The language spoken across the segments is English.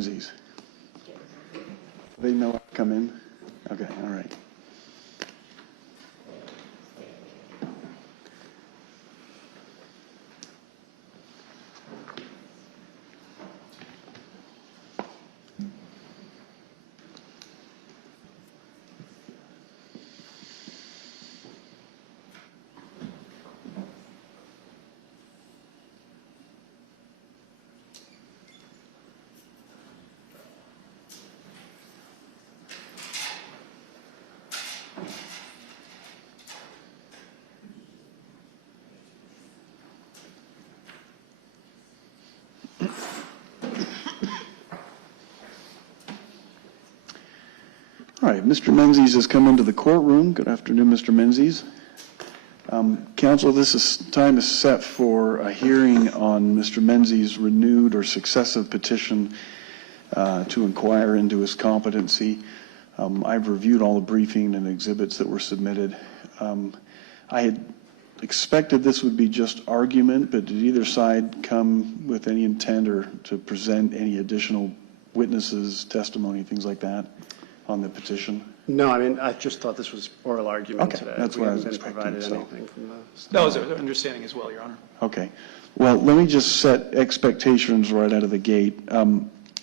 Menzies? They know how to come in? Okay, all right. All right, Mr. Menzies has come into the courtroom. Good afternoon, Mr. Menzies. Counsel, time is set for a hearing on Mr. Menzies' renewed or successive petition to inquire into his competency. I've reviewed all the briefing and exhibits that were submitted. I had expected this would be just argument, but did either side come with any intent or to present any additional witnesses, testimony, things like that on the petition? No, I mean, I just thought this was oral argument today. That's what I was expecting. Provided anything from the That was our understanding as well, Your Honor. Okay. Well, let me just set expectations right out of the gate.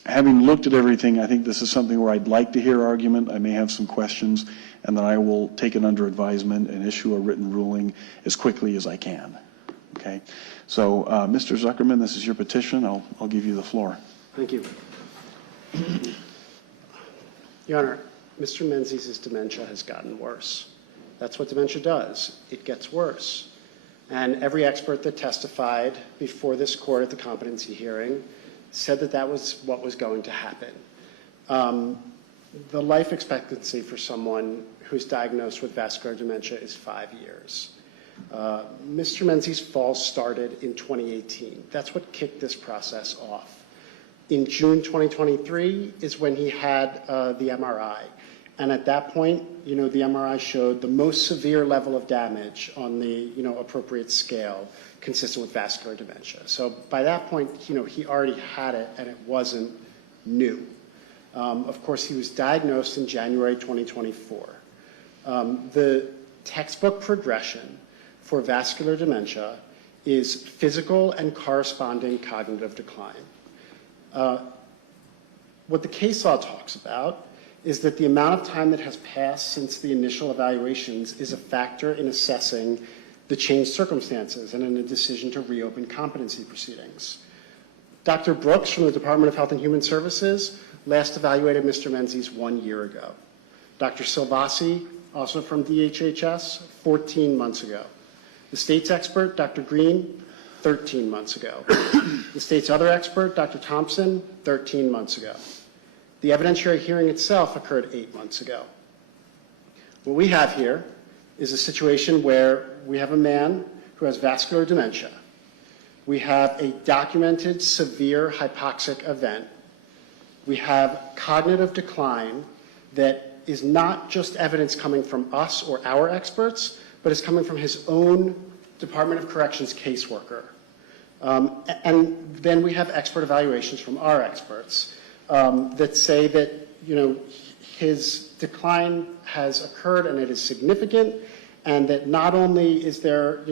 Having looked at everything, I think this is something where I'd like to hear argument. I may have some questions, and then I will take it under advisement and issue a written ruling as quickly as I can. Okay? So, Mr. Zuckerman, this is your petition. I'll give you the floor. Thank you. Your Honor, Mr. Menzies' dementia has gotten worse. That's what dementia does. It gets worse. And every expert that testified before this court at the competency hearing said that that was what was going to happen. The life expectancy for someone who's diagnosed with vascular dementia is 5 years. Mr. Menzies' fall started in 2018. That's what kicked this process off. In June 2023 is when he had the MRI. And at that point, the MRI showed the most severe level of damage on the, appropriate scale consistent with vascular dementia. So by that point, he already had it and it wasn't new. Of course, he was diagnosed in January 2024. The textbook progression for vascular dementia is physical and corresponding cognitive decline. What the case law talks about is that the amount of time that has passed since the initial evaluations is a factor in assessing the changed circumstances and in a decision to reopen competency proceedings. Dr. Brooks from the Department of Health and Human Services last evaluated Mr. Menzies 1 year ago. Dr. Silvasi, also from DHHS, 14 months ago. The state's expert, Dr. Green, 13 months ago. The state's other expert, Dr. Thompson, 13 months ago. The evidentiary hearing itself occurred 8 months ago. What we have here is a situation where we have a man who has vascular dementia. We have a documented severe hypoxic event. We have cognitive decline that is not just evidence coming from us or our experts, but is coming from his own Department of Corrections caseworker. And then we have expert evaluations from our experts that say that, his decline has occurred and it is significant, and that not only is there,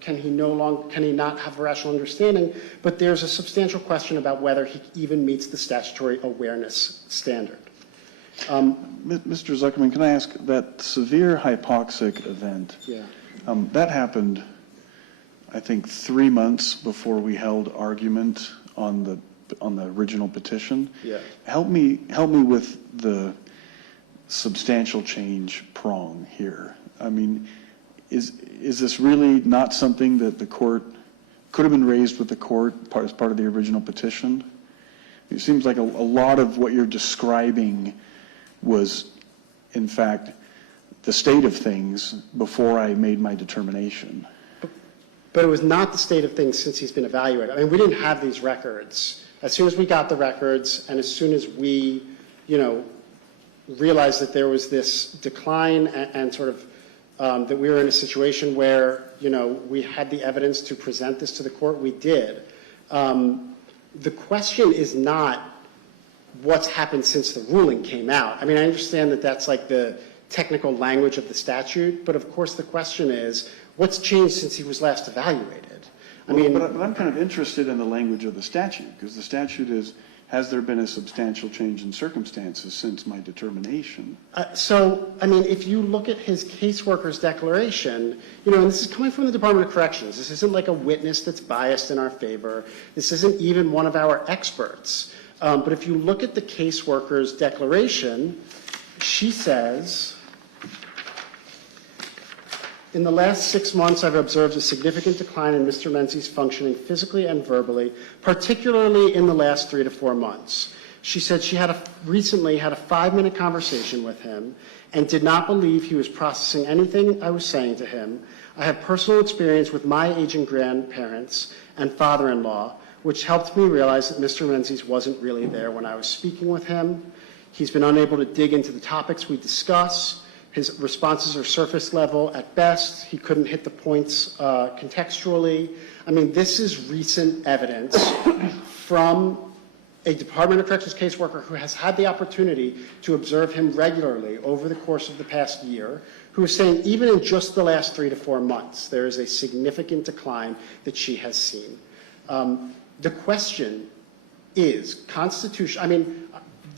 can he not have a rational understanding, but there's a substantial question about whether he even meets the statutory awareness standard. Mr. Zuckerman, can I ask, that severe hypoxic event, that happened, I think, 3 months before we held argument on the original petition. Yeah. Help me with the substantial change prong here. I mean, is this really not something that the court could have been raised with the court as part of the original petition? It seems like a lot of what you're describing was, in fact, the state of things before I made my determination. But it was not the state of things since he's been evaluated. I mean, we didn't have these records. As soon as we got the records and as soon as we, realized that there was this decline and sort of that we were in a situation where, we had the evidence to present this to the court, we did. The question is not what's happened since the ruling came out. I mean, I understand that that's like the technical language of the statute, but of course the question is, what's changed since he was last evaluated? I mean, but I'm kind of interested in the language of the statute, because the statute is, has there been a substantial change in circumstances since my determination? So, I mean, if you look at his caseworker's declaration, you know, and this is coming from the Department of Corrections. This isn't like a witness that's biased in our favor. This isn't even one of our experts. But if you look at the caseworker's declaration, she says, in the last 6 months, I've observed a significant decline in Mr. Menzie's functioning physically and verbally, particularly in the last 3 to 4 months. She said she recently had a 5-minute conversation with him and did not believe he was processing anything I was saying to him. I have personal experience with my aging grandparents and father-in-law, which helped me realize that Mr. Menzies wasn't really there when I was speaking with him. He's been unable to dig into the topics we discuss. His responses are surface level at best. He couldn't hit the points contextually. I mean, this is recent evidence from a Department of Corrections caseworker who has had the opportunity to observe him regularly over the course of the past year, who is saying even in just the last 3 to 4 months, there is a significant decline that she has seen. The question is constitution. I mean,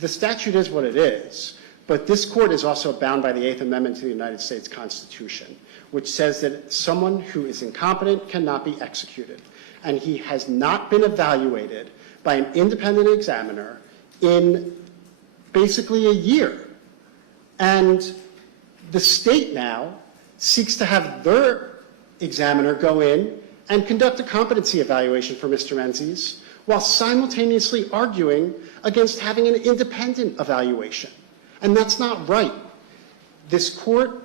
the statute is what it is. But this court is also bound by the 8th Amendment to the United States Constitution, which says that someone who is incompetent cannot be executed. And he has not been evaluated by an independent examiner in basically a year. And the state now seeks to have their examiner go in and conduct a competency evaluation for Mr. Menzies while simultaneously arguing against having an independent evaluation. And that's not right. This court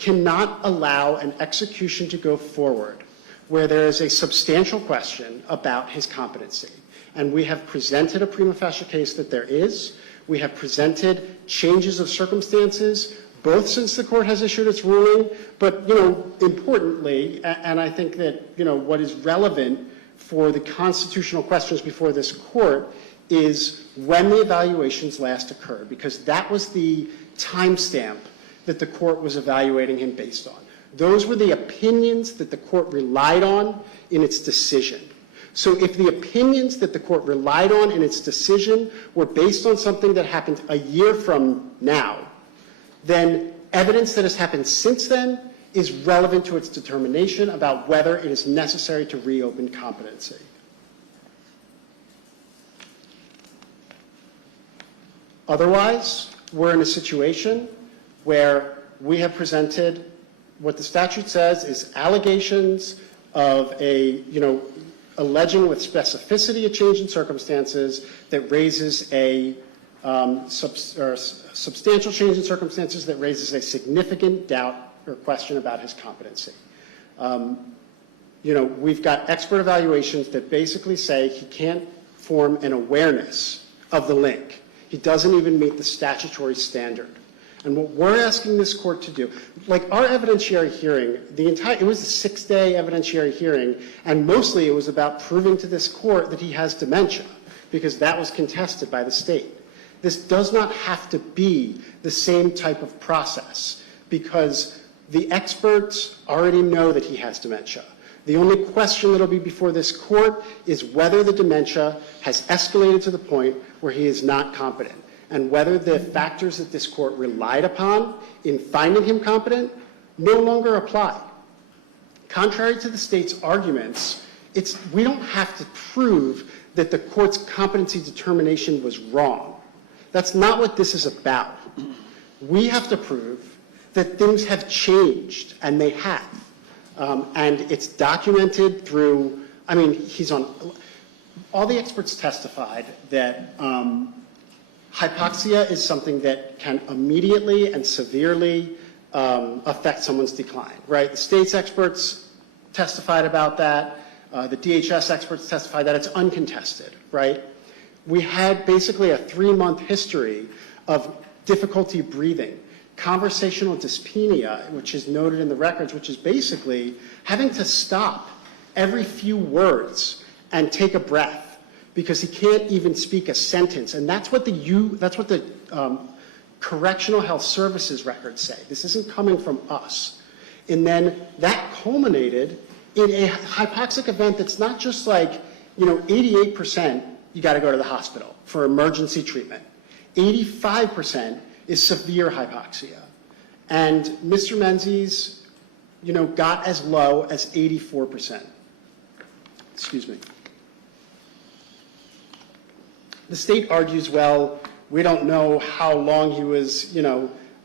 cannot allow an execution to go forward where there is a substantial question about his competency. And we have presented a prima facie case that there is. We have presented changes of circumstances, both since the court has issued its ruling, but, you know, importantly, and I think that, you know, what is relevant for the constitutional questions before this court is when the evaluations last occurred, because that was the timestamp that the court was evaluating him based on. Those were the opinions that the court relied on in its decision. So if the opinions that the court relied on in its decision were based on something that happened a year from now, then evidence that has happened since then is relevant to its determination about whether it is necessary to reopen competency. Otherwise, we're in a situation where we have presented what the statute says is allegations of a, you know, alleging with specificity a change in circumstances that raises a substantial change in circumstances that raises a significant doubt or question about his competency. You know, we've got expert evaluations that basically say he can't form an awareness of the link. He doesn't even meet the statutory standard. And what we're asking this court to do, like our evidentiary hearing, it was a 6-day evidentiary hearing, and mostly it was about proving to this court that he has dementia, because that was contested by the state. This does not have to be the same type of process, because the experts already know that he has dementia. The only question that will be before this court is whether the dementia has escalated to the point where he is not competent, and whether the factors that this court relied upon in finding him competent no longer apply. Contrary to the state's arguments, we don't have to prove that the court's competency determination was wrong. That's not what this is about. We have to prove that things have changed, and they have. And it's documented through, I mean, all the experts testified that hypoxia is something that can immediately and severely affect someone's decline, right? The state's experts testified about that. The DHS experts testified that it's uncontested, right? We had basically a 3-month history of difficulty breathing, conversational dyspnea, which is noted in the records, which is basically having to stop every few words and take a breath because he can't even speak a sentence. And that's what the Correctional Health Services records say. This isn't coming from us. And then that culminated in a hypoxic event that's not just like, 88% you got to go to the hospital for emergency treatment. 85% is severe hypoxia. And Mr. Menzies, got as low as 84%. Excuse me. The state argues, well, we don't know how long he was,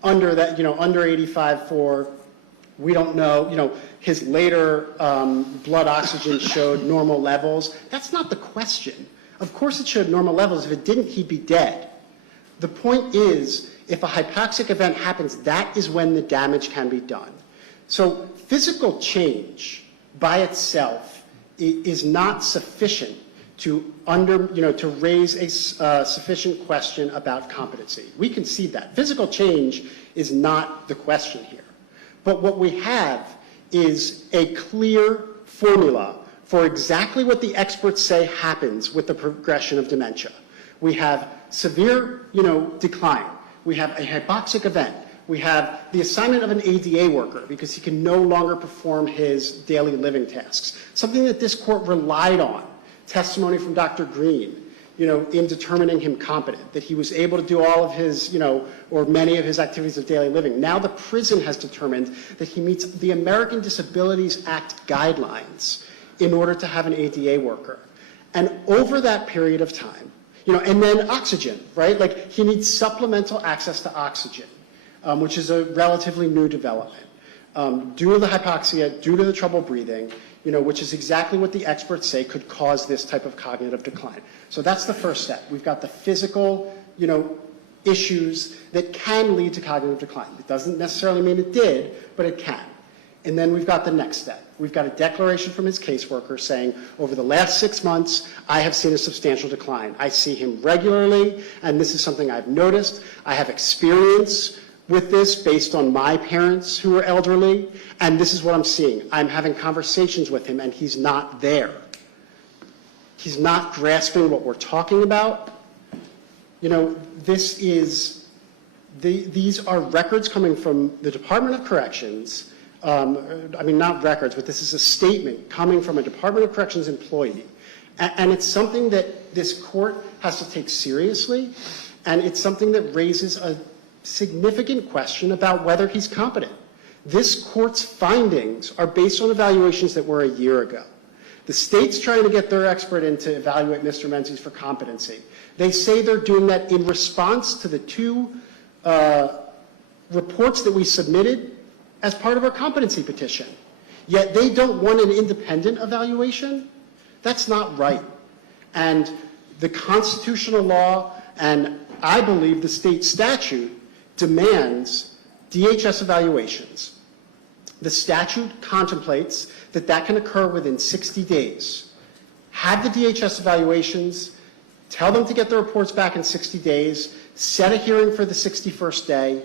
under that, under 85 for. We don't know, his later blood oxygen showed normal levels. That's not the question. Of course it showed normal levels. If it didn't, he'd be dead. The point is, if a hypoxic event happens, that is when the damage can be done. So physical change by itself is not sufficient to raise a sufficient question about competency. We concede that. Physical change is not the question here. But what we have is a clear formula for exactly what the experts say happens with the progression of dementia. We have severe, decline. We have a hypoxic event. We have the assignment of an ADA worker because he can no longer perform his daily living tasks, something that this court relied on, testimony from Dr. Green, in determining him competent, that he was able to do all of his, or many of his activities of daily living. Now the prison has determined that he meets the American Disabilities Act guidelines in order to have an ADA worker. And over that period of time, and then oxygen, right? Like he needs supplemental access to oxygen, which is a relatively new development. Due to the hypoxia, due to the trouble breathing, which is exactly what the experts say could cause this type of cognitive decline. So that's the first step. We've got the physical, issues that can lead to cognitive decline. It doesn't necessarily mean it did, but it can. And then we've got the next step. We've got a declaration from his caseworker saying, over the last 6 months, I have seen a substantial decline. I see him regularly, and this is something I've noticed. I have experience with this based on my parents who are elderly, and this is what I'm seeing. I'm having conversations with him, and he's not there. He's not grasping what we're talking about. These are records coming from the Department of Corrections. Not records, but this is a statement coming from a Department of Corrections employee. And it's something that this court has to take seriously, and it's something that raises a significant question about whether he's competent. This court's findings are based on evaluations that were a year ago. The state's trying to get their expert in to evaluate Mr. Menzies for competency. They say they're doing that in response to the 2 reports that we submitted as part of our competency petition. Yet they don't want an independent evaluation? That's not right. And the constitutional law, and I believe the state statute, demands DHS evaluations. The statute contemplates that that can occur within 60 days. Have the DHS evaluations, tell them to get the reports back in 60 days, set a hearing for the 61st day,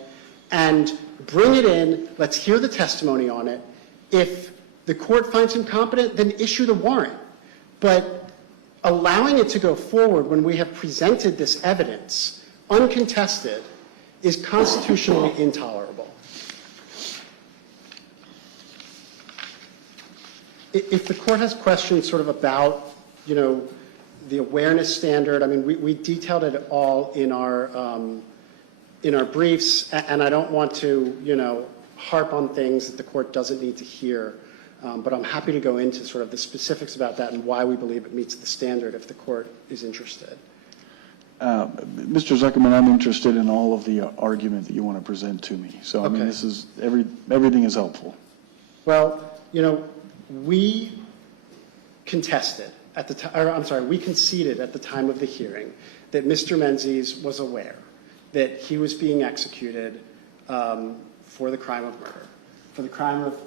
and bring it in. Let's hear the testimony on it. If the court finds him competent, then issue the warrant. But allowing it to go forward when we have presented this evidence, uncontested, is constitutionally intolerable. If the court has questions sort of about, the awareness standard, we detailed it all in our briefs, and I don't want to, harp on things that the court doesn't need to hear, but I'm happy to go into sort of the specifics about that and why we believe it meets the standard if the court is interested. Mr. Zuckerman, I'm interested in all of the argument that you want to present to me. So, Okay. this is, everything is helpful. Well, we contested at the time, we conceded at the time of the hearing that Mr. Menzies was aware that he was being executed for the crime of murder,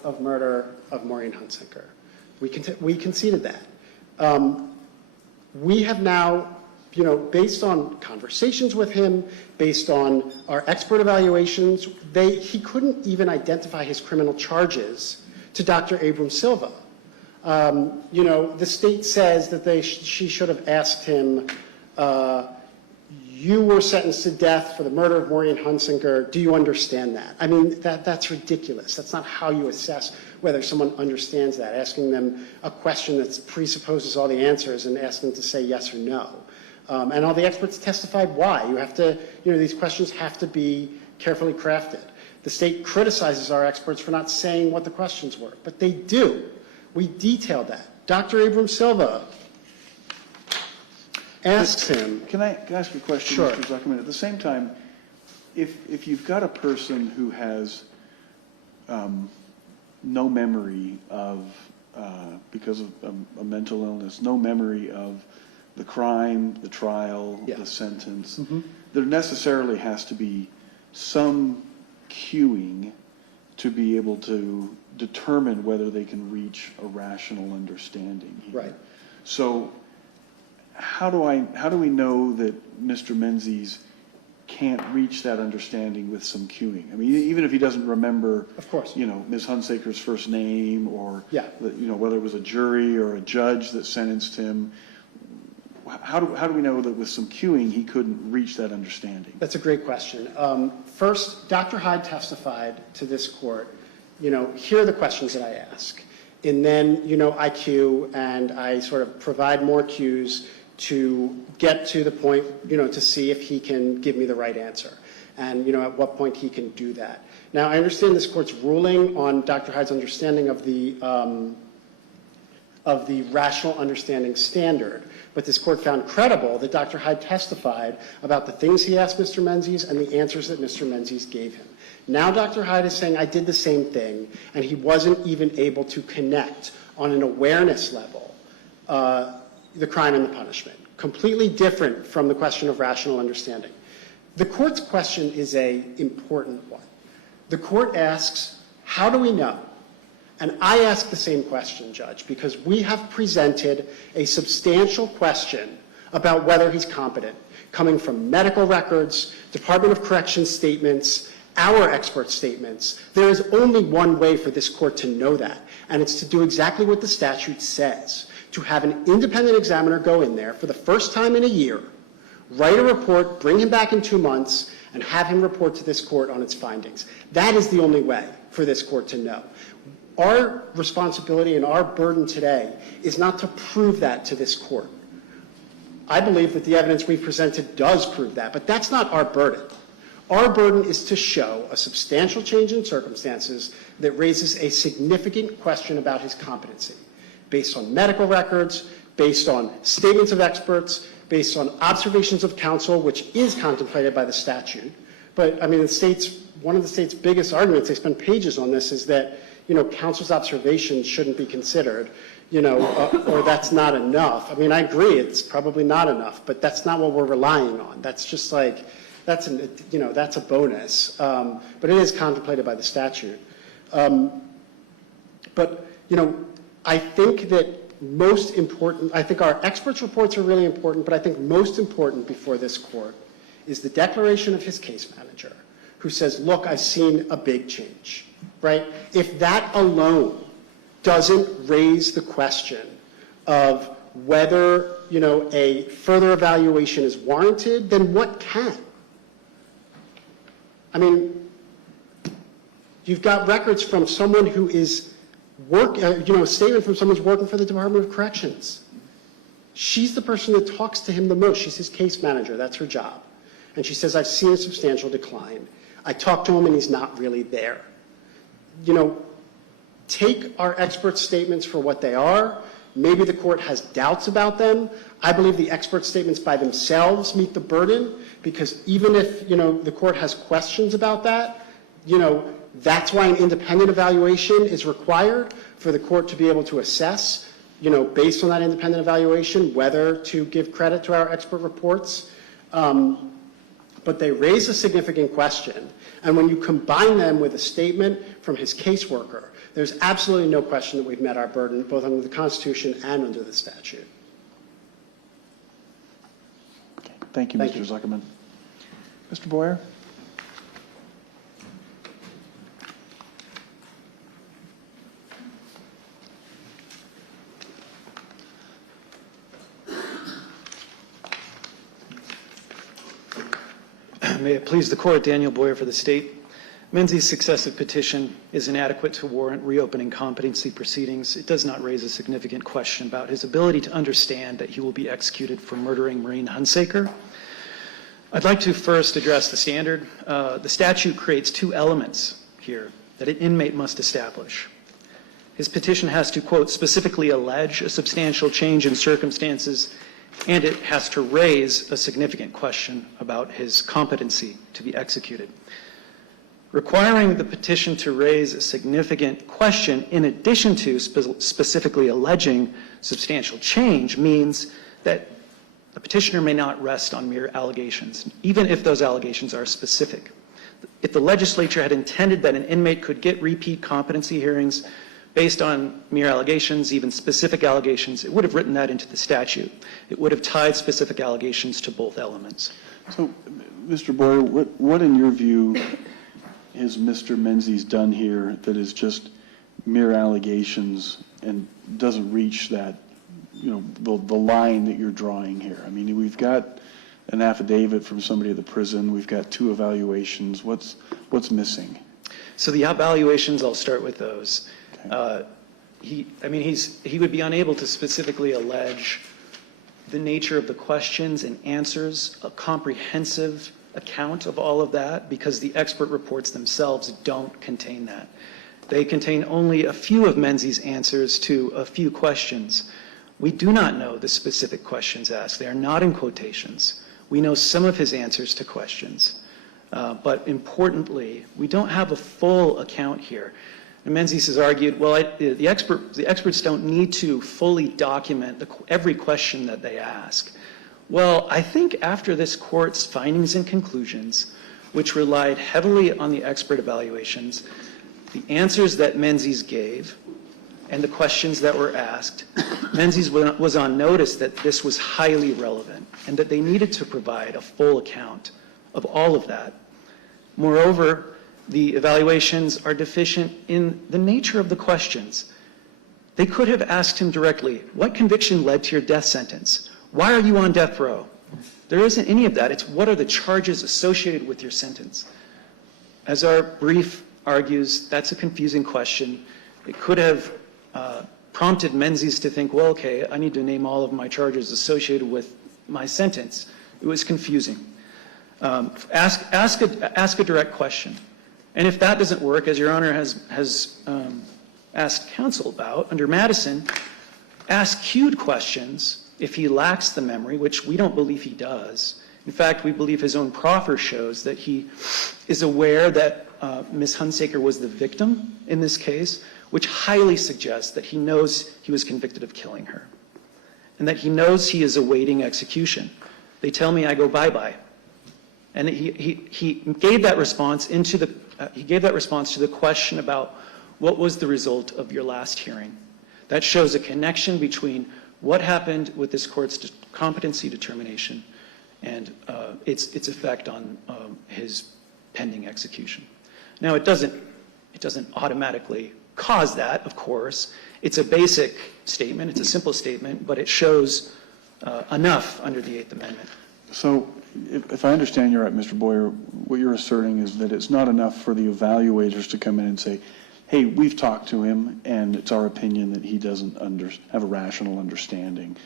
of murder of Maureen Hunsaker. We conceded that. We have now, based on conversations with him, based on our expert evaluations, he couldn't even identify his criminal charges to Dr. Abram Silva. The state says that she should have asked him, you were sentenced to death for the murder of Maureen Hunsinger. Do you understand that? I mean, that's ridiculous. That's not how you assess whether someone understands that, asking them a question that presupposes all the answers and ask them to say yes or no. And all the experts testified why. You have to, these questions have to be carefully crafted. The state criticizes our experts for not saying what the questions were, but they do. We detailed that. Dr. Abram Silva asks him. Can I ask you a question, Sure. Mr. Zuckerman? At the same time, if you've got a person who has no memory of, because of a mental illness, no memory of the crime, the trial, Yeah. the sentence, Mm-hmm. there necessarily has to be some cueing to be able to determine whether they can reach a rational understanding here. Right. So how do we know that Mr. Menzies can't reach that understanding with some cueing? I mean, even if he doesn't remember, Of course. Ms. Hunsaker's first name, or Yeah. whether it was a jury or a judge that sentenced him, how do we know that with some cueing he couldn't reach that understanding? That's a great question. First, Dr. Hyde testified to this court, here are the questions that I ask. And then, I cue and I sort of provide more cues to get to the point, to see if he can give me the right answer. And, at what point he can do that. Now, I understand this court's ruling on Dr. Hyde's understanding of the rational understanding standard. But this court found credible that Dr. Hyde testified about the things he asked Mr. Menzies and the answers that Mr. Menzies gave him. Now Dr. Hyde is saying, I did the same thing, and he wasn't even able to connect on an awareness level the crime and the punishment. Completely different from the question of rational understanding. The court's question is an important one. The court asks, how do we know? And I ask the same question, Judge, because we have presented a substantial question about whether he's competent, coming from medical records, Department of Corrections statements, our expert statements. There is only one way for this court to know that, and it's to do exactly what the statute says, to have an independent examiner go in there for the first time in a year, write a report, bring him back in 2 months, and have him report to this court on its findings. That is the only way for this court to know. Our responsibility and our burden today is not to prove that to this court. I believe that the evidence we've presented does prove that, but that's not our burden. Our burden is to show a substantial change in circumstances that raises a significant question about his competency, based on medical records, based on statements of experts, based on observations of counsel, which is contemplated by the statute. But, I mean, one of the state's biggest arguments, they spend pages on this, is that counsel's observations shouldn't be considered, or that's not enough. I mean, I agree, it's probably not enough, but that's not what we're relying on. That's just like, that's a bonus. But it is contemplated by the statute. But, I think that I think our experts' reports are really important, but I think most important before this court is the declaration of his case manager, who says, look, I've seen a big change. Right? If that alone doesn't raise the question of whether, a further evaluation is warranted, then what can? I mean, you've got records from someone who is a statement from someone who's working for the Department of Corrections. She's the person that talks to him the most. She's his case manager. That's her job. And she says, I've seen a substantial decline. I talked to him and he's not really there. Take our expert statements for what they are. Maybe the court has doubts about them. I believe the expert statements by themselves meet the burden, because even if, the court has questions about that, that's why an independent evaluation is required for the court to be able to assess, based on that independent evaluation, whether to give credit to our expert reports. But they raise a significant question. And when you combine them with a statement from his caseworker, there's absolutely no question that we've met our burden, both under the Constitution and under the statute. Okay. Thank you, Mr. Zuckerman. Mr. Boyer? May it please the court, Daniel Boyer for the state. Menzie's successive petition is inadequate to warrant reopening competency proceedings. It does not raise a significant question about his ability to understand that he will be executed for murdering Maureen Hunsaker. I'd like to first address the standard. The statute creates two elements here that an inmate must establish. His petition has to, quote, specifically allege a substantial change in circumstances, and it has to raise a significant question about his competency to be executed. Requiring the petition to raise a significant question in addition to specifically alleging substantial change means that the petitioner may not rest on mere allegations, even if those allegations are specific. If the legislature had intended that an inmate could get repeat competency hearings based on mere allegations, even specific allegations, it would have written that into the statute. It would have tied specific allegations to both elements. So, Mr. Boyer, what in your view has Mr. Menzies done here that is just mere allegations and doesn't reach that, the line that you're drawing here? I mean, we've got an affidavit from somebody at the prison. We've got two evaluations. What's missing? So the evaluations, I'll start with those. Okay. He would be unable to specifically allege the nature of the questions and answers, a comprehensive account of all of that, because the expert reports themselves don't contain that. They contain only a few of Menzies' answers to a few questions. We do not know the specific questions asked. They are not in quotations. We know some of his answers to questions. But importantly, we don't have a full account here. And Menzies has argued, well, the experts don't need to fully document every question that they ask. Well, I think after this court's findings and conclusions, which relied heavily on the expert evaluations, the answers that Menzies gave and the questions that were asked, Menzies was on notice that this was highly relevant and that they needed to provide a full account of all of that. Moreover, the evaluations are deficient in the nature of the questions. They could have asked him directly, what conviction led to your death sentence? Why are you on death row? There isn't any of that. It's what are the charges associated with your sentence? As our brief argues, that's a confusing question. It could have prompted Menzies to think, well, okay, I need to name all of my charges associated with my sentence. It was confusing. Ask a direct question. And if that doesn't work, as Your Honor has asked counsel about, under Madison, ask cued questions if he lacks the memory, which we don't believe he does. In fact, we believe his own proffer shows that he is aware that Ms. Hunsaker was the victim in this case, which highly suggests that he knows he was convicted of killing her and that he knows he is awaiting execution. They tell me I go bye-bye. And he gave that response to the question about what was the result of your last hearing. That shows a connection between what happened with this court's competency determination and its effect on his pending execution. Now, it doesn't automatically cause that, of course. It's a basic statement. It's a simple statement, but it shows enough under the Eighth Amendment. So if I understand you right, Mr. Boyer, what you're asserting is that it's not enough for the evaluators to come in and say, hey, we've talked to him, and it's our opinion that he doesn't have a rational understanding.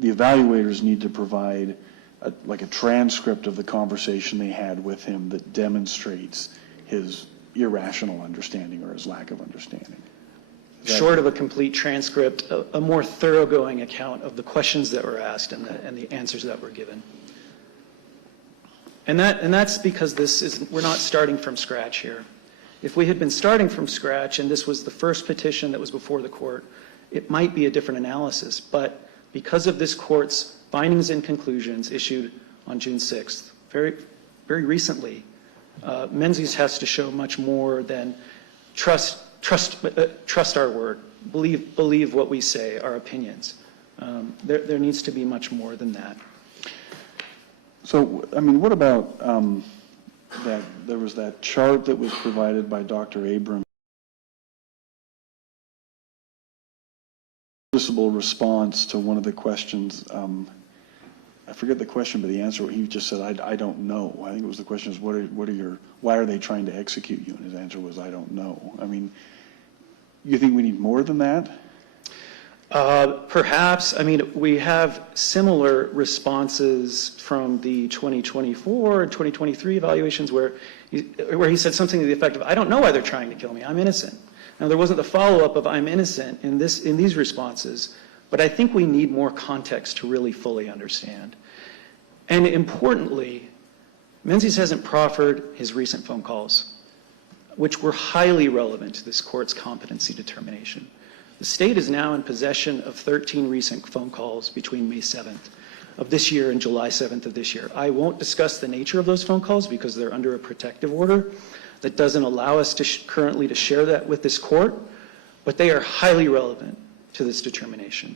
The evaluators need to provide a transcript of the conversation they had with him that demonstrates his irrational understanding or his lack of understanding. Short of a complete transcript, a more thoroughgoing account of the questions that were asked and the answers that were given. And that's because we're not starting from scratch here. If we had been starting from scratch and this was the first petition that was before the court, it might be a different analysis. But because of this court's findings and conclusions issued on June 6th, very, very recently, Menzies has to show much more than trust our word, believe what we say, our opinions. There needs to be much more than that. So, I mean, what about that there was that chart that was provided by Dr. Abrams, noticeable response to one of the questions. I forget the question, but the answer, he just said, I don't know. I think it was the question is, why are they trying to execute you? And his answer was, I don't know. I mean, you think we need more than that? Perhaps. I mean, we have similar responses from the 2024 and 2023 evaluations where he said something to the effect of, I don't know why they're trying to kill me. I'm innocent. Now, there wasn't the follow-up of I'm innocent in these responses, but I think we need more context to really fully understand. And importantly, Menzies hasn't proffered his recent phone calls, which were highly relevant to this court's competency determination. The state is now in possession of 13 recent phone calls between May 7th of this year and July 7th of this year. I won't discuss the nature of those phone calls because they're under a protective order that doesn't allow us to currently to share that with this court, but they are highly relevant to this determination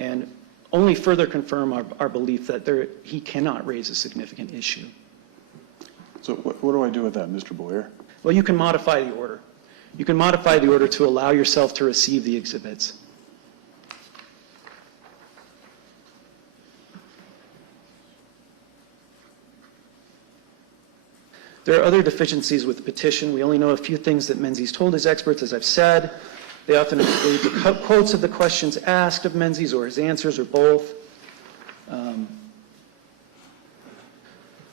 and only further confirm our belief that he cannot raise a significant issue. So what do I do with that, Mr. Boyer? Well, you can modify the order. You can modify the order to allow yourself to receive the exhibits. There are other deficiencies with the petition. We only know a few things that Menzies told his experts, as I've said. They often include the quotes of the questions asked of Menzies or his answers or both.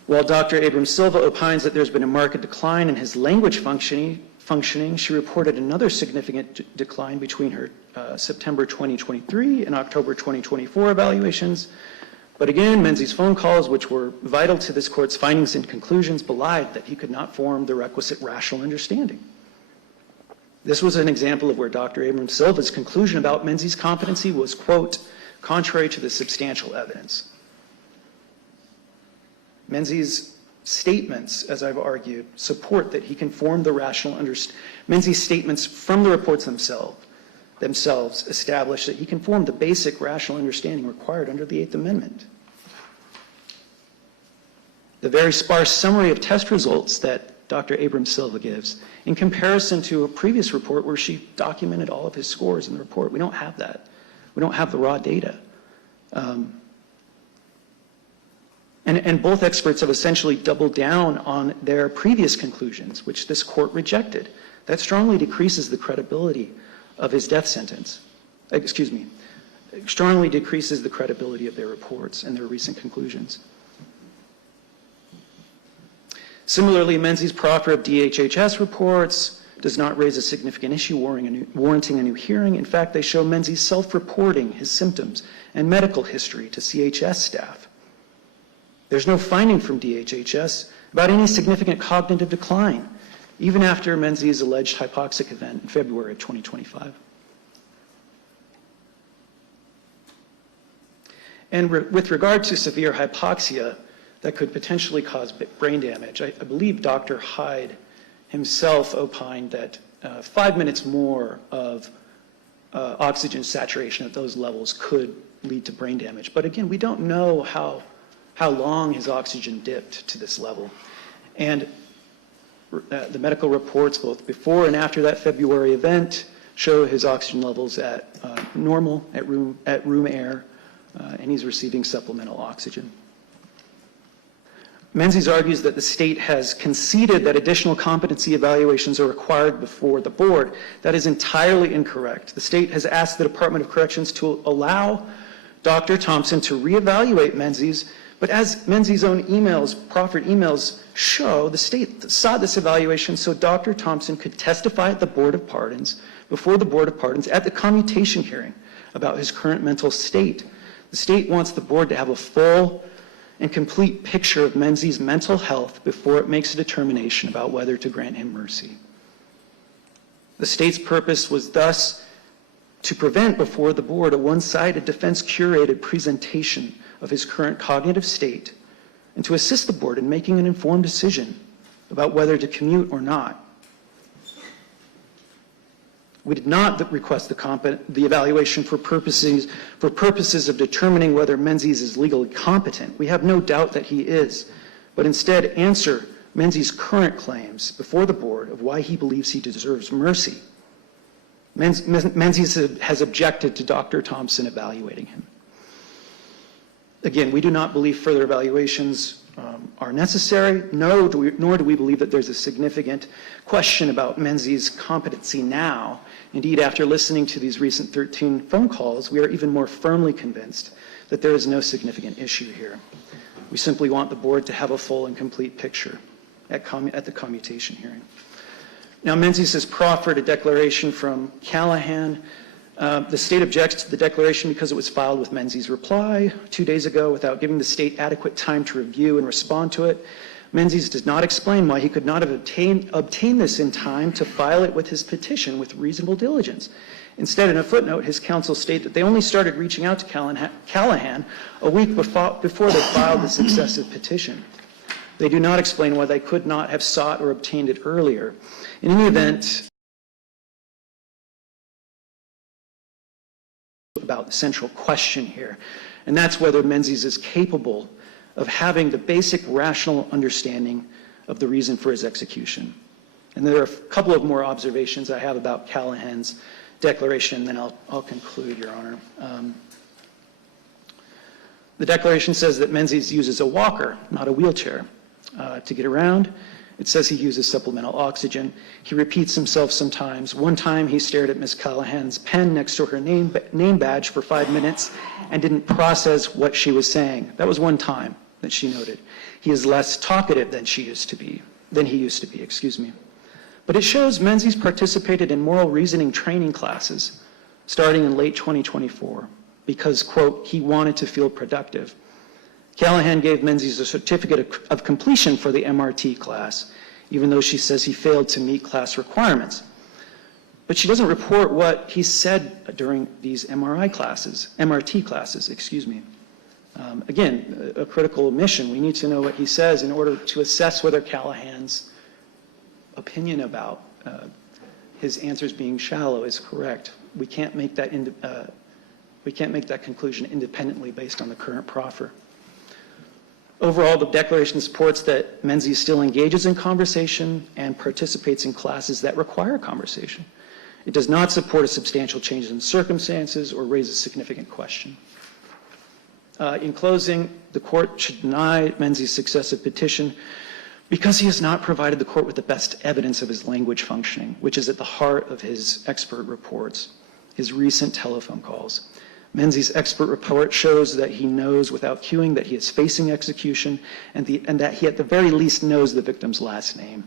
While Dr. Abrams-Silva opines that there's been a marked decline in his language functioning, she reported another significant decline between her September 2023 and October 2024 evaluations. But again, Menzies' phone calls, which were vital to this court's findings and conclusions, belied that he could not form the requisite rational understanding. This was an example of where Dr. Abrams-Silva's conclusion about Menzies' competency was, quote, contrary to the substantial evidence. Menzies' statements, as I've argued, support that he can form the rational understanding. Menzies' statements from the reports themselves establish that he can form the basic rational understanding required under the Eighth Amendment. The very sparse summary of test results that Dr. Abrams-Silva gives, in comparison to a previous report where she documented all of his scores in the report, we don't have that. We don't have the raw data. And both experts have essentially doubled down on their previous conclusions, which this court rejected. That strongly decreases the credibility of his death sentence. Strongly decreases the credibility of their reports and their recent conclusions. Similarly, Menzies' proffer of DHHS reports does not raise a significant issue warranting a new hearing. In fact, they show Menzies self-reporting his symptoms and medical history to CHS staff. There's no finding from DHHS about any significant cognitive decline, even after Menzies' alleged hypoxic event in February of 2025. And with regard to severe hypoxia that could potentially cause brain damage, I believe Dr. Hyde himself opined that 5 minutes more of oxygen saturation at those levels could lead to brain damage. But again, we don't know how long his oxygen dipped to this level. And the medical reports, both before and after that February event, show his oxygen levels at normal, at room air, and he's receiving supplemental oxygen. Menzies argues that the state has conceded that additional competency evaluations are required before the board. That is entirely incorrect. The state has asked the Department of Corrections to allow Dr. Thompson to reevaluate Menzies, but as Menzies' own proffered emails show, the state sought this evaluation so Dr. Thompson could testify at the Board of Pardons, before the Board of Pardons, at the commutation hearing about his current mental state. The state wants the board to have a full and complete picture of Menzies' mental health before it makes a determination about whether to grant him mercy. The state's purpose was thus to prevent before the board a one-sided defense-curated presentation of his current cognitive state and to assist the board in making an informed decision about whether to commute or not. We did not request the evaluation for purposes of determining whether Menzies is legally competent. We have no doubt that he is, but instead answer Menzies' current claims before the board of why he believes he deserves mercy. Menzies has objected to Dr. Thompson evaluating him. Again, we do not believe further evaluations are necessary, nor do we believe that there's a significant question about Menzie's competency now. Indeed, after listening to these recent 13 phone calls, we are even more firmly convinced that there is no significant issue here. We simply want the board to have a full and complete picture at the commutation hearing. Now, Menzies has proffered a declaration from Callahan. The state objects to the declaration because it was filed with Menzies' reply 2 days ago without giving the state adequate time to review and respond to it. Menzies does not explain why he could not have obtained this in time to file it with his petition with reasonable diligence. Instead, in a footnote, his counsel state that they only started reaching out to Callahan a week before they filed the successive petition. They do not explain why they could not have sought or obtained it earlier. In any event, about the central question here, and that's whether Menzies is capable of having the basic rational understanding of the reason for his execution. And there are a couple of more observations I have about Callahan's declaration, and then I'll conclude, Your Honor. The declaration says that Menzies uses a walker, not a wheelchair, to get around. It says he uses supplemental oxygen. He repeats himself sometimes. One time he stared at Ms. Callahan's pen next to her name badge for 5 minutes and didn't process what she was saying. That was one time that she noted. He is less talkative than he used to be, excuse me. But it shows Menzies participated in moral reasoning training classes starting in late 2024 because, quote, he wanted to feel productive. Callahan gave Menzies a certificate of completion for the MRT class, even though she says he failed to meet class requirements. But she doesn't report what he said during these MRT classes, excuse me. Again, a critical omission. We need to know what he says in order to assess whether Callahan's opinion about his answers being shallow is correct. We can't make that conclusion independently based on the current proffer. Overall, the declaration supports that Menzies still engages in conversation and participates in classes that require conversation. It does not support a substantial change in circumstances or raise a significant question. In closing, the court should deny Menzies' successive petition because he has not provided the court with the best evidence of his language functioning, which is at the heart of his expert reports, his recent telephone calls. Menzies' expert report shows that he knows without cueing that he is facing execution and that he at the very least knows the victim's last name.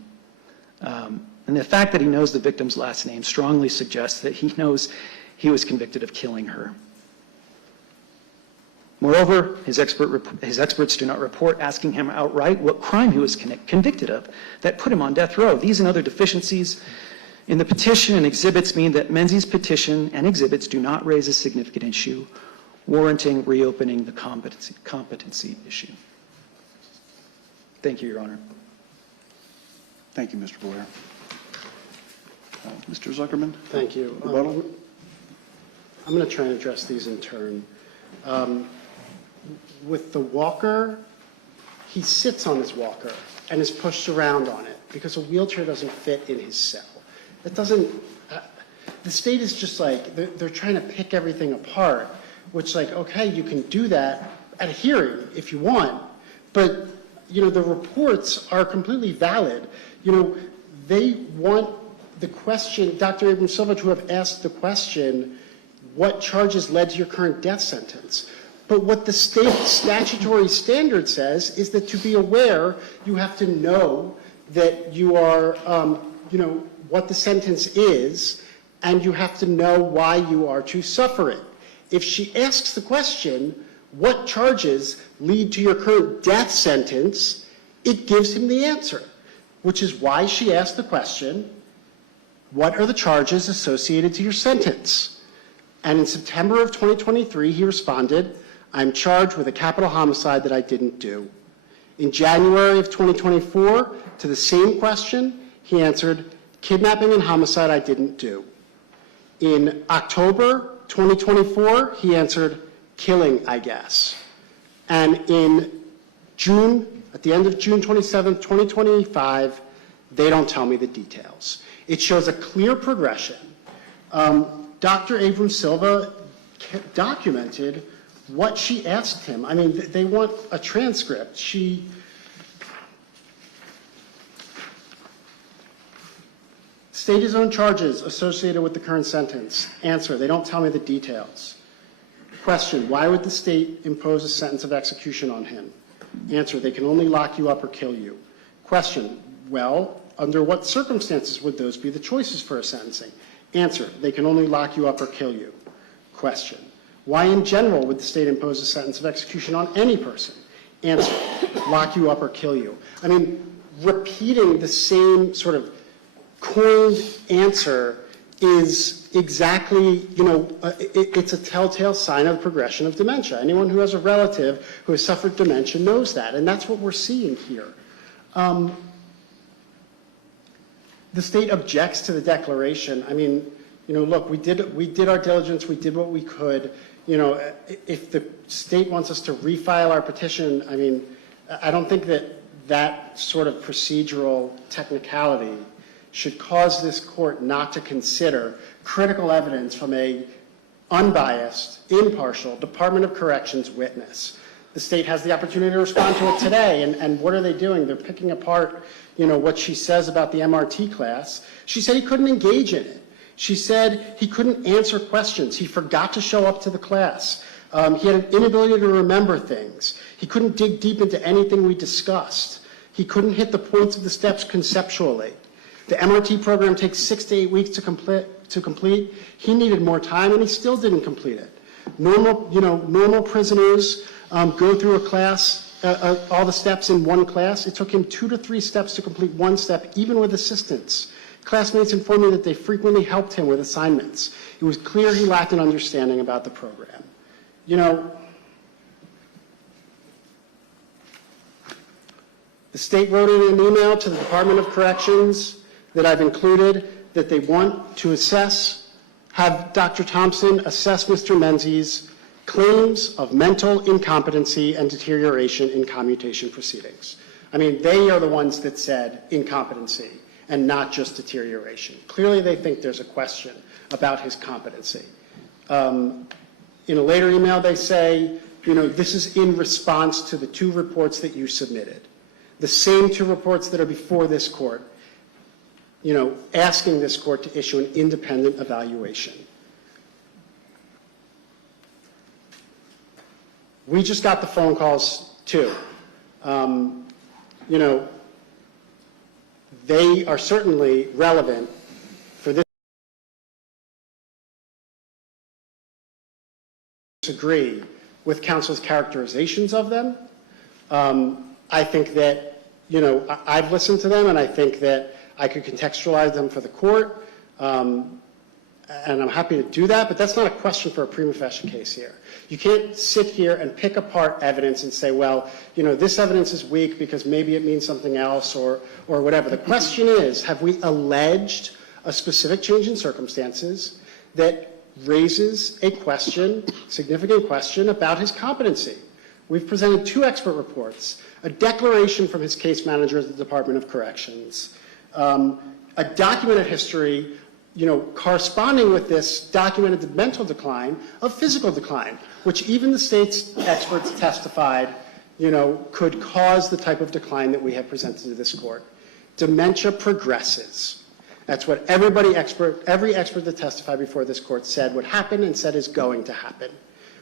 And the fact that he knows the victim's last name strongly suggests that he knows he was convicted of killing her. Moreover, his experts do not report asking him outright what crime he was convicted of that put him on death row. These and other deficiencies in the petition and exhibits mean that Menzies' petition and exhibits do not raise a significant issue, warranting reopening the competency issue. Thank you, Your Honor. Thank you, Mr. Boyer. Mr. Zuckerman? Thank you. Rebuttal? I'm going to try and address these in turn. With the walker, he sits on his walker and is pushed around on it because a wheelchair doesn't fit in his cell. That doesn't, the state is just like, they're trying to pick everything apart, which like, okay, you can do that at a hearing if you want, but, you know, the reports are completely valid. You know, they want the question, Dr. Abrams Silva, to have asked the question, what charges led to your current death sentence? But what the state statutory standard says is that to be aware, you have to know that you are, you know, what the sentence is, and you have to know why you are to suffer it. If she asks the question, what charges lead to your current death sentence, it gives him the answer, which is why she asked the question, what are the charges associated to your sentence? And in September of 2023, he responded, I'm charged with a capital homicide that I didn't do. In January of 2024, to the same question, he answered, kidnapping and homicide I didn't do. In October 2024, he answered, killing, I guess. And in June, at the end of June 27th, 2025, they don't tell me the details. It shows a clear progression. Dr. Abrams Silva documented what she asked him. I mean, they want a transcript. State his own charges associated with the current sentence. Answer, they don't tell me the details. Question, why would the state impose a sentence of execution on him? Answer, they can only lock you up or kill you. Question, well, under what circumstances would those be the choices for a sentencing? Answer, they can only lock you up or kill you. Question, why in general would the state impose a sentence of execution on any person? Answer, lock you up or kill you. I mean, repeating the same sort of coined answer is exactly, it's a telltale sign of progression of dementia. Anyone who has a relative who has suffered dementia knows that, and that's what we're seeing here. The state objects to the declaration. I mean, look, we did our diligence, we did what we could. If the state wants us to refile our petition, I mean, I don't think that sort of procedural technicality should cause this court not to consider critical evidence from a unbiased, impartial Department of Corrections witness. The state has the opportunity to respond to it today, and what are they doing? They're picking apart, what she says about the MRT class. She said he couldn't engage in it. She said he couldn't answer questions. He forgot to show up to the class. He had an inability to remember things. He couldn't dig deep into anything we discussed. He couldn't hit the points of the steps conceptually. The MRT program takes 6 to 8 weeks to complete. He needed more time, and he still didn't complete it. Normal prisoners go through a class, all the steps in one class. It took him 2 to 3 steps to complete one step, even with assistance. Classmates informed me that they frequently helped him with assignments. It was clear he lacked an understanding about the program. The state wrote in an email to the Department of Corrections that I've included that they want to have Dr. Thompson assess Mr. Menzies' claims of mental incompetency and deterioration in commutation proceedings. I mean, they are the ones that said incompetency and not just deterioration. Clearly, they think there's a question about his competency. In a later email, they say, this is in response to the 2 reports that you submitted. The same 2 reports that are before this court, asking this court to issue an independent evaluation. We just got the phone calls too. They are certainly relevant for this. Disagree with counsel's characterizations of them. I think that, I've listened to them, and I think that I could contextualize them for the court, and I'm happy to do that, but that's not a question for a prima facie case here. You can't sit here and pick apart evidence and say, well, this evidence is weak because maybe it means something else or whatever. The question is, have we alleged a specific change in circumstances that raises a question, significant question about his competency? We've presented 2 expert reports, a declaration from his case manager at the Department of Corrections, a documented history, corresponding with this documented mental decline of physical decline, which even the state's experts testified, could cause the type of decline that we have presented to this court. Dementia progresses. That's what every expert that testified before this court said would happen and said is going to happen.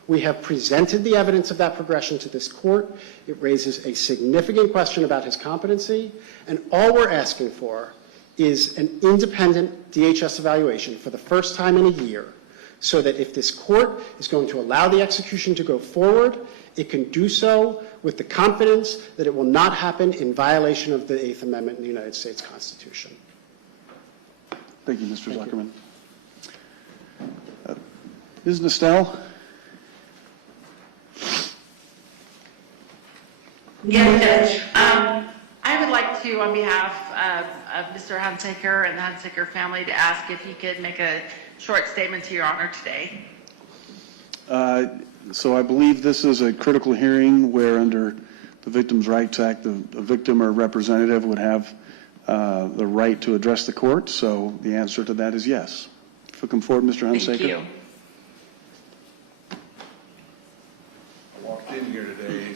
We have presented the evidence of that progression to this court. It raises a significant question about his competency, and all we're asking for is an independent DHS evaluation for the first time in a year, so that if this court is going to allow the execution to go forward, it can do so with the confidence that it will not happen in violation of the 8th Amendment in the United States Constitution. Thank you, Mr. Zuckerman. Ms. Nostell? Yes, Judge. I would like to, on behalf of Mr. Hunsaker and the Hunsaker family, to ask if he could make a short statement to Your Honor today. So I believe this is a critical hearing where under the Victims' Rights Act, the victim or representative would have the right to address the court. So the answer to that is yes. If you come forward, Mr. Hunsaker. Thank you.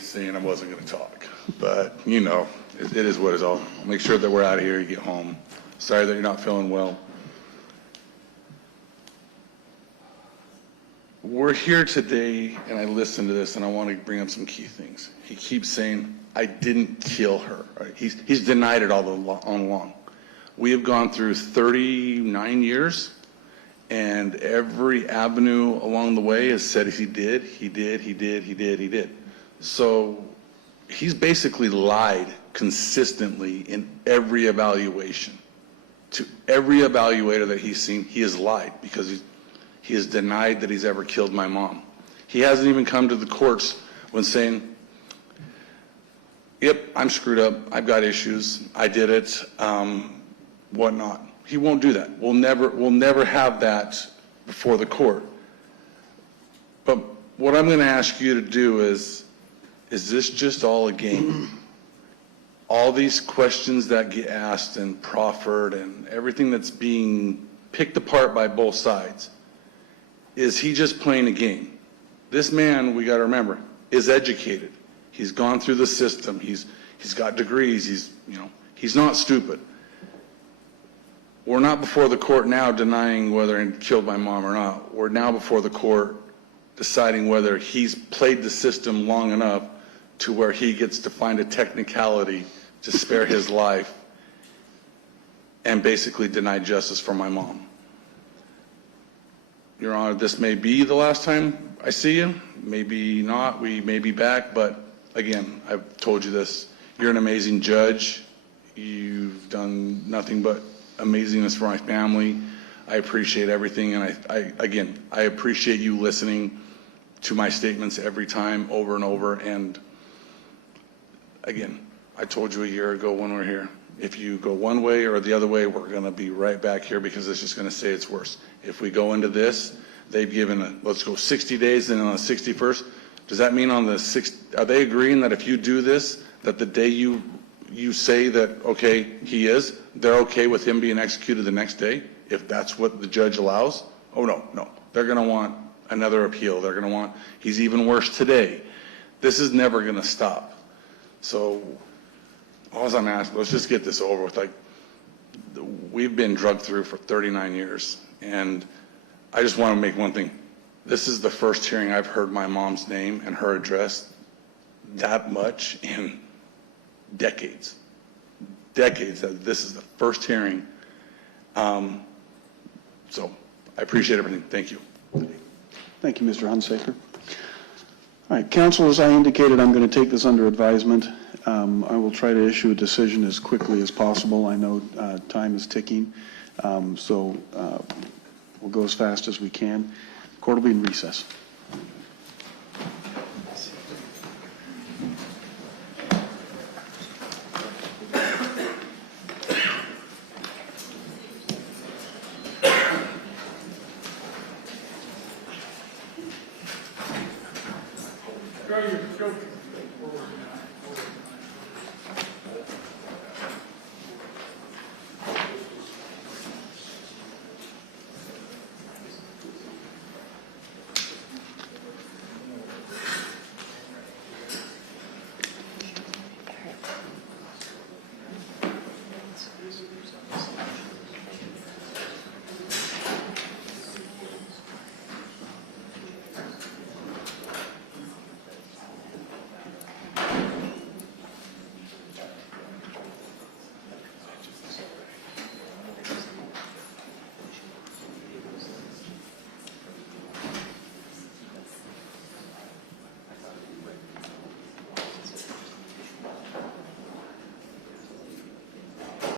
saying I wasn't going to talk, but you know, it is what it is. I'll make sure that we're out of here, you get home. Sorry that you're not feeling well. We're here today, and I listened to this, and I want to bring up some key things. He keeps saying, I didn't kill her. Right? He's denied it all along. We have gone through 39 years, and every avenue along the way has said he did. So he's basically lied consistently in every evaluation. To every evaluator that he's seen, he has lied because he has denied that he's ever killed my mom. He hasn't even come to the courts when saying, yep, I'm screwed up, I've got issues, I did it, whatnot. He won't do that. We'll never have that before the court. But what I'm going to ask you to do is this just all a game? All these questions that get asked and proffered and everything that's being picked apart by both sides, is he just playing a game? This man, we got to remember, is educated. He's gone through the system. He's got degrees. He's not stupid. We're not before the court now denying whether he killed my mom or not. We're now before the court deciding whether he's played the system long enough to where he gets to find a technicality to spare his life and basically deny justice for my mom. Your Honor, this may be the last time I see you. Maybe not. We may be back. But again, I've told you this. You're an amazing judge. You've done nothing but amazingness for my family. I appreciate everything. And I appreciate you listening to my statements every time, over and over. And again, I told you a year ago when we're here, if you go one way or the other way, we're going to be right back here because it's just going to say it's worse. If we go into this, they've given let's go 60 days, and on the 61st, does that mean on the 6th, are they agreeing that if you do this, that the day you say that, okay, he is, they're okay with him being executed the next day, if that's what the judge allows? Oh, no. They're going to want another appeal. They're going to want, he's even worse today. This is never going to stop. So all I'm asking, let's just get this over with. Like, we've been drugged through for 39 years, and I just want to make one thing. This is the first hearing I've heard my mom's name and her address that much in decades. Decades. This is the first hearing. So I appreciate everything. Thank you. Thank you, Mr. Hunsaker. All right, counsel, as I indicated, I'm going to take this under advisement. I will try to issue a decision as quickly as possible. I know time is ticking, so we'll go as fast as we can. Court will be in recess.